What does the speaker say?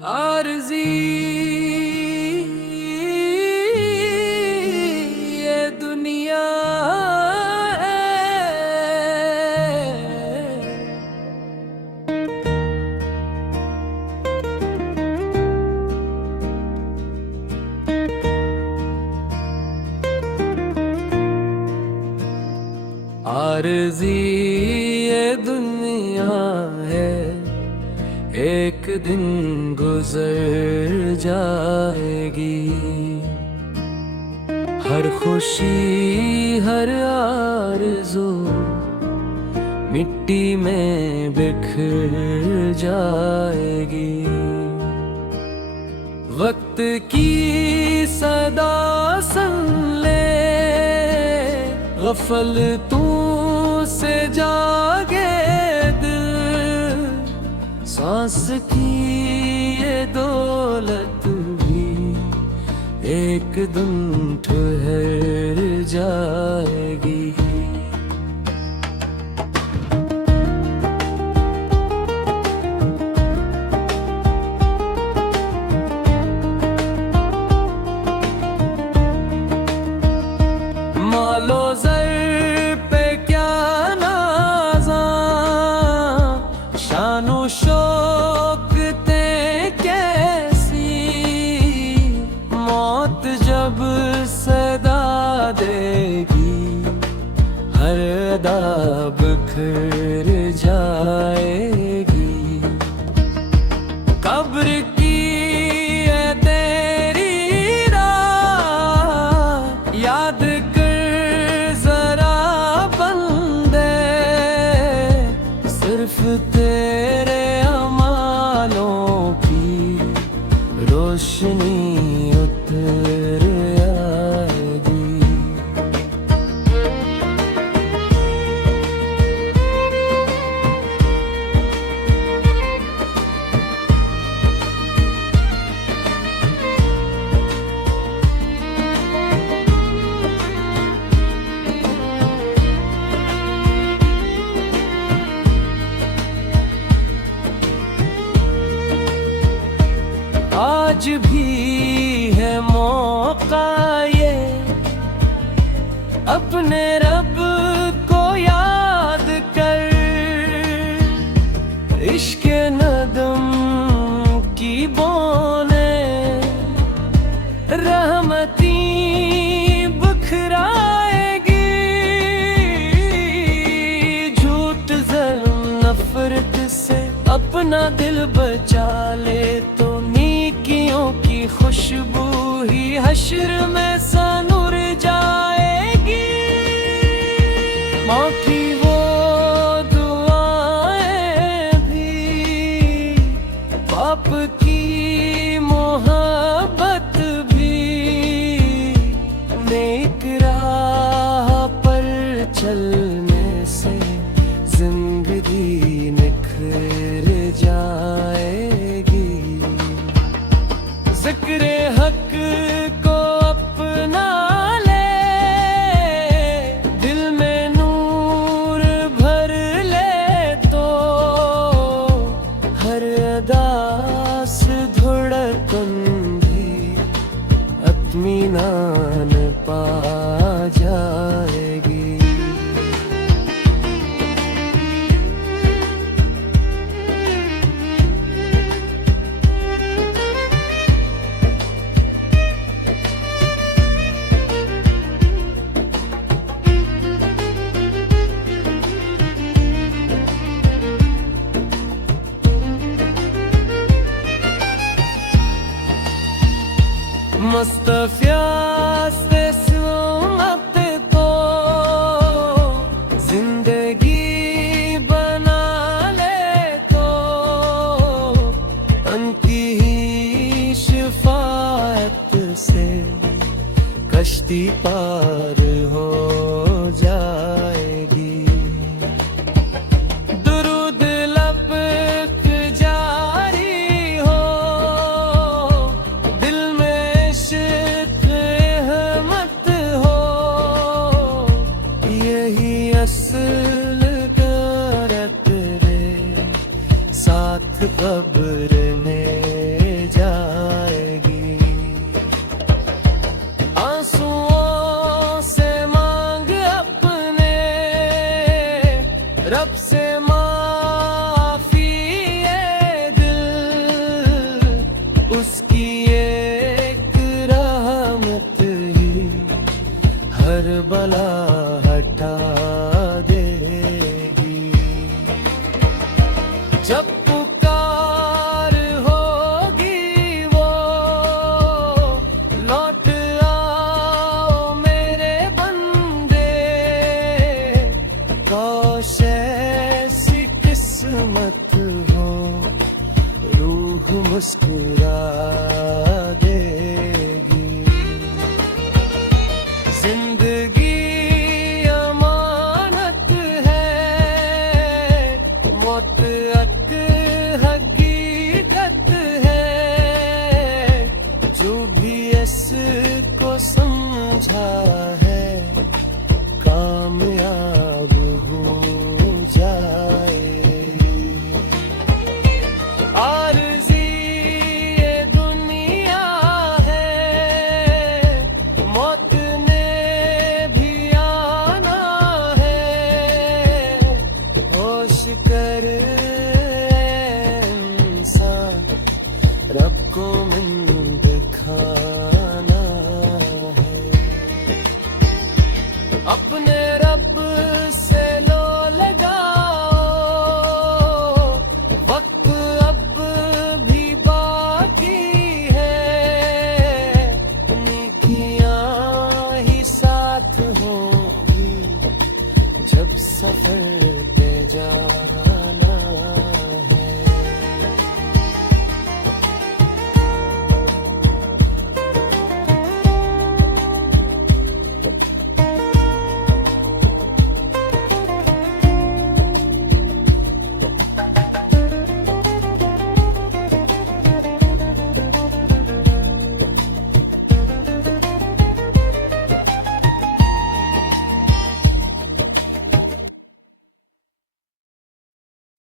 आरज़ी ये दुनिया है। आरज़ी ये दुनिया है, एक दिन गुजर जाएगी। हर खुशी हर आरज़ू मिट्टी में बिखर जाएगी। वक्त की सदा सुन ले, गफलतों से जागे दिल। सांस की ये दौलत भी एक दिन ठहर जाएगी। मालो ज़र पे क्या नाज़ा, शानो शौकते कैसी। मौत जब सदा देगी, हर अदा बिखर जाएगी। कब्र की है तेरी राह, याद कर जरा बंदे। सिर्फ तेरे अमालों की रोशनी उतर आएगी। आज भी है मौका ये, अपने रब को याद कर। इश्क नदम की बोने रहमती बिखराएगी। झूठ ज़ल्म नफरत से अपना दिल बचा ले, तो नेकियों की खुशबू ही हश्र में सनूर जाएगी। माँ की वो दुआएं भी, बाप की मोहब्बत भी, नेक राह पर चलने से जिंदगी निखर जाएगी। ज़िक्र हक को अपना ले, दिल में नूर भर ले, तो हर अदा से धड़कन भी इत्मीनान पा जाएगी। मुस्तफ़िया से सुन्नत को जिंदगी बना ले, तो उनकी ही शिफाअत से कश्ती पार हो जाएगी। दुरूद लपक जारी हो, दिल में इश्क़ रहमत हो। यही असल करत रे साथ कब्र में मुस्कुरा देगी। जिंदगी अमानत है, मौत अक हकीकत है, जो भी इसको समझा